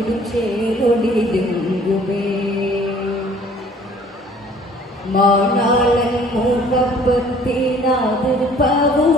തിരിച്ചേലൊടിതിങ്കുവേ മാണാളൻ മൂക്കപ്പത്തിനാതിർപ്പവും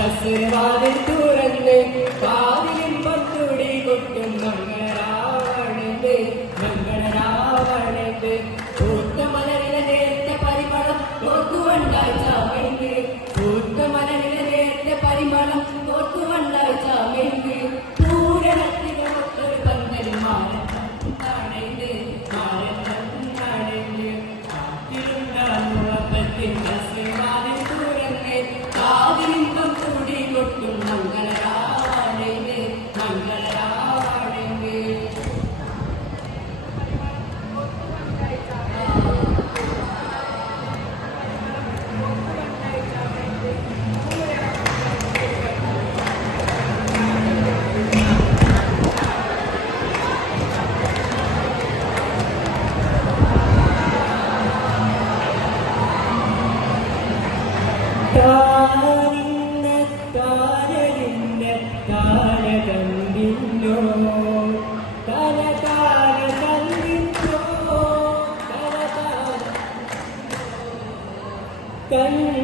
മുഹബത്തിൽ കസുർവാതിൽ തുറന്ന് കാതിലിമ്പം തുടി കൊട്ടും മംഗളരാവണേന്ത് മംഗളരാവണേന്ത് പൂത്തമലരിലെ നേർത്ത പരിമളം ചാമയ്ക്ക് പൂത്തമലരിലെ നേർത്ത പരിമളം ഓർത്തുകൊണ്ടായി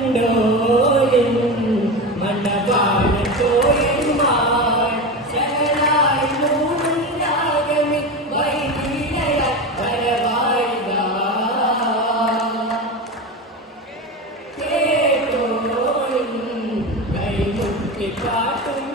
കണ്ടോയും മണ്ണപാട തോയന്മാർ ശരണായി മൂന്നാകമി വൈകിയ വരവായിതാ പാട്ടും സംഗീതം കുളിച്ചീനി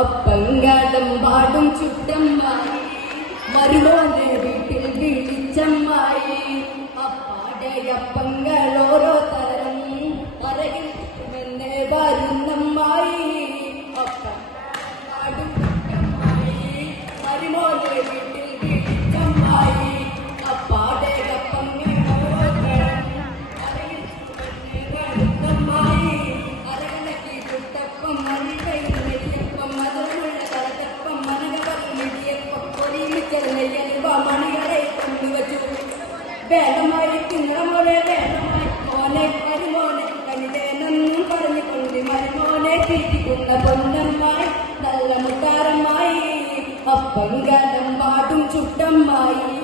അപ്പങ്കാലം പാടും ചുട്ടമ്മായി മരുമോനെ വീട്ടിൽ വിളിച്ചമ്മായി. അപ്പാടയപ്പങ്ങൾ ഓരോ തരം പറയിൽ എന്നെ വരുന്നമ്മായി. അപ്പൻ പാടും ചുറ്റമ്മായി മരുമോന്റെ വീട്ടിൽ വിളിച്ചമ്മായി. അപ്പാടയപ്പങ്ങൾ ഓരോ നെയ്യൽവ മണികളെ കൊണ്ടുവച്ചു വേദമായി കിണറമോനെ വേദമായി മോനെ മരുമോനെ കനിതേനെന്നും പറഞ്ഞുകൊണ്ട് മരുമോനെ തീറ്റിക്കുന്ന പൊന്നമ്മായി നല്ല മുത്താരമായി അപ്പം ഗാനം പാടും ചുട്ടമ്മായി